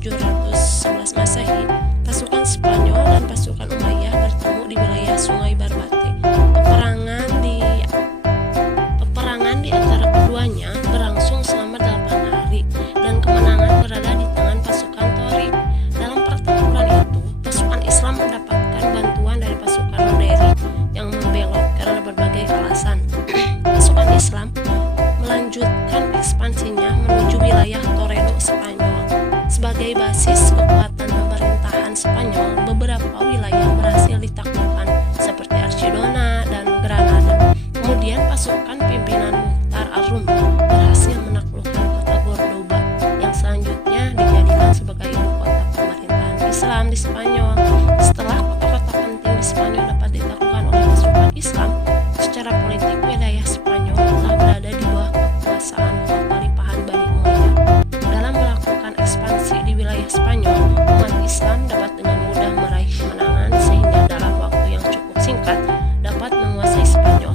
711 Masehi, pasukan Spanyol dan pasukan Umayyah bertemu di wilayah Sungai Barbate. Peperangan di antara keduanya berlangsung selama 8 hari dan kemenangan berada di tangan pasukan Torik. Dalam pertempuran itu, pasukan Islam mendapatkan bantuan dari pasukan Roderi yang membelot karena berbagai alasan. Pasukan Islam melanjutkan ekspansinya menuju wilayah Toledo, Spanyol. Sebagai basis kekuatan pemerintahan Spanyol, beberapa wilayah berhasil ditaklukkan seperti Archidona dan Granada. Kemudian pasukan pimpinan Mukhtar al-Rumi berhasil menaklukkan kota Cordoba yang selanjutnya dijadikan sebagai ibu kota pemerintahan Islam di Spanyol. Setelah kota-kota penting di Spanyol dapat ditaklukkan oleh pasukan Islam, secara politik wilayah Spanyol telah berada di bawah kekuasaan Khalifahan Bani Umayyah. Dalam melakukan ekspansi di wilayah Spanyol, umat Islam dapat dengan mudah meraih kemenangan sehingga dalam waktu yang cukup singkat dapat menguasai Spanyol.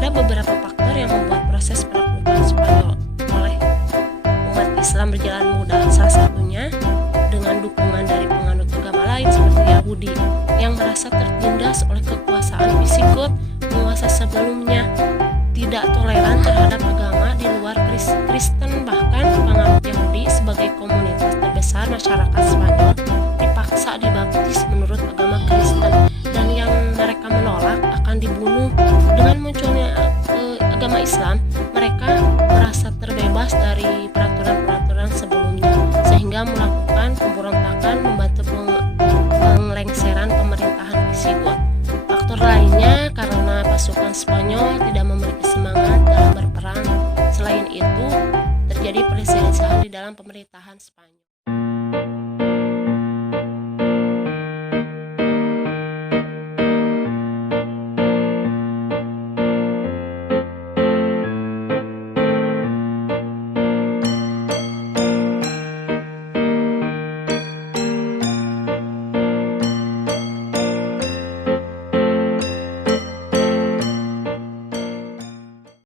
Ada beberapa faktor yang membuat proses penaklukan Spanyol oleh umat Islam berjalan mudah. Salah satunya dengan dukungan dari penganut agama lain seperti Yahudi yang merasa tertindas oleh kekuasaan Visigoth. Penguasa sebelumnya tidak toleran terhadap agama di luar Kristen, bahkan penganut Yahudi sebagai komunitas terbesar masyarakat Spanyol dipaksa dibaptis menurut agama Kristen, dan yang mereka menolak akan dibunuh. Dengan munculnya agama Islam, mereka merasa terbebas dari peraturan-peraturan sebelumnya sehingga melakukan pemberontakan membantu penglengseran pemerintahan Visigoth. Faktor lainnya karena pasukan Spanyol tidak memiliki semangat dalam berperang. Selain itu, terjadi perselisihan di dalam pemerintahan Spanyol.